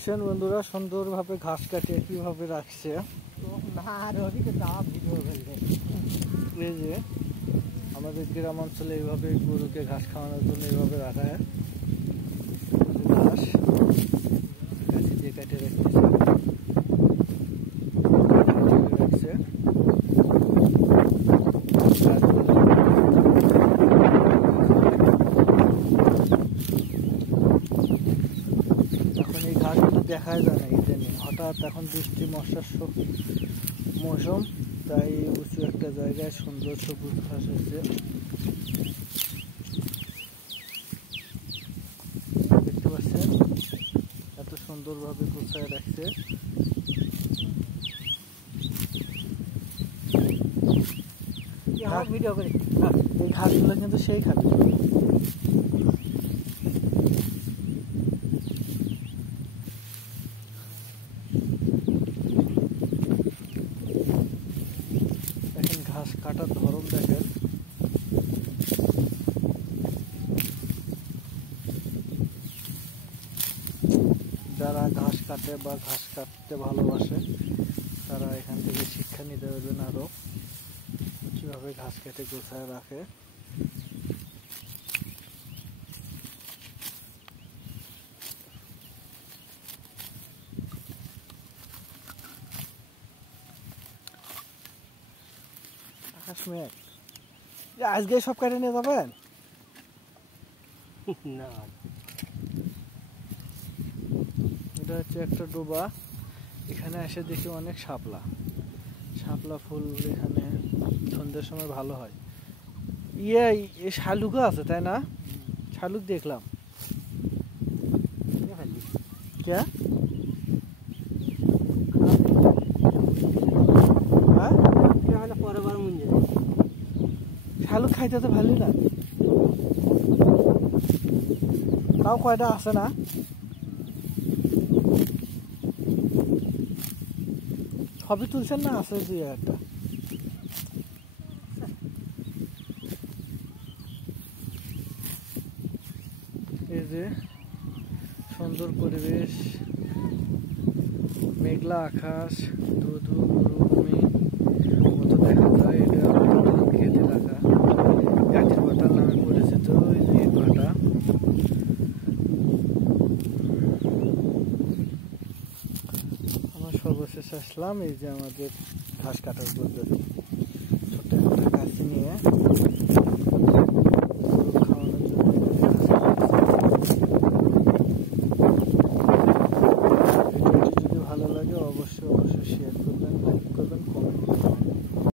দেখছেন বন্ধুরা সুন্দরভাবে ঘাস কাটিয়ে কিভাবে রাখছে। এই যে আমাদের গ্রাম অঞ্চলে এইভাবে গরুকে ঘাস খাওয়ানোর জন্য এইভাবে রাখা হয়। ঘাস কাঠি দিয়ে কাটে রাখছে। এখন এই ঘাসগুলো দেখাই যায় না ইদানিং, হঠাৎ এখন বৃষ্টি মৌসুম, তাই উঁচু একটা জায়গায় সুন্দর সবুজ ঘাস হয়েছে। দেখতে পাচ্ছেন এত সুন্দরভাবে গুছায় রাখছে। ভিডিও করি, এই ঘাসগুলো কিন্তু সেই খাবে। দেখেন ঘাস কাটার ধরন দেখেন। যারা ঘাস কাটে বা ঘাস কাটতে ভালোবাসে তারা এখান থেকে শিক্ষা নিতে পারবেন আরো কিভাবে ঘাস কেটে গোছায় রাখে। আকাশ মেঘ, আজকে সব কেটে নিয়ে যাবেন না? এটা হচ্ছে একটা ডোবা, এখানে এসে দেখি অনেক শাপলা ফুল এখানে সন্ধ্যের সময় ভালো হয়। এই শালুকও আছে তাই না? শালুক দেখলাম। কে শালুক খাইতে তো ভালোই না, তাও কয়টা আছে না? ছবি তুলছেন না? আছে যে একটা এই যে সুন্দর পরিবেশ, মেঘলা আকাশ, ধুধু মরুভূমি মতো দেখা যায়। এটা ধান খেতে রাখা গাছের পাতা নামে পরিচিত। ওই যে ইট ভাটা, আমার সর্বশেষ আসলাম এই যে আমাদের ঘাস কাটার পদ্ধতি। ছোট্ট একটা কাছে নিয়ে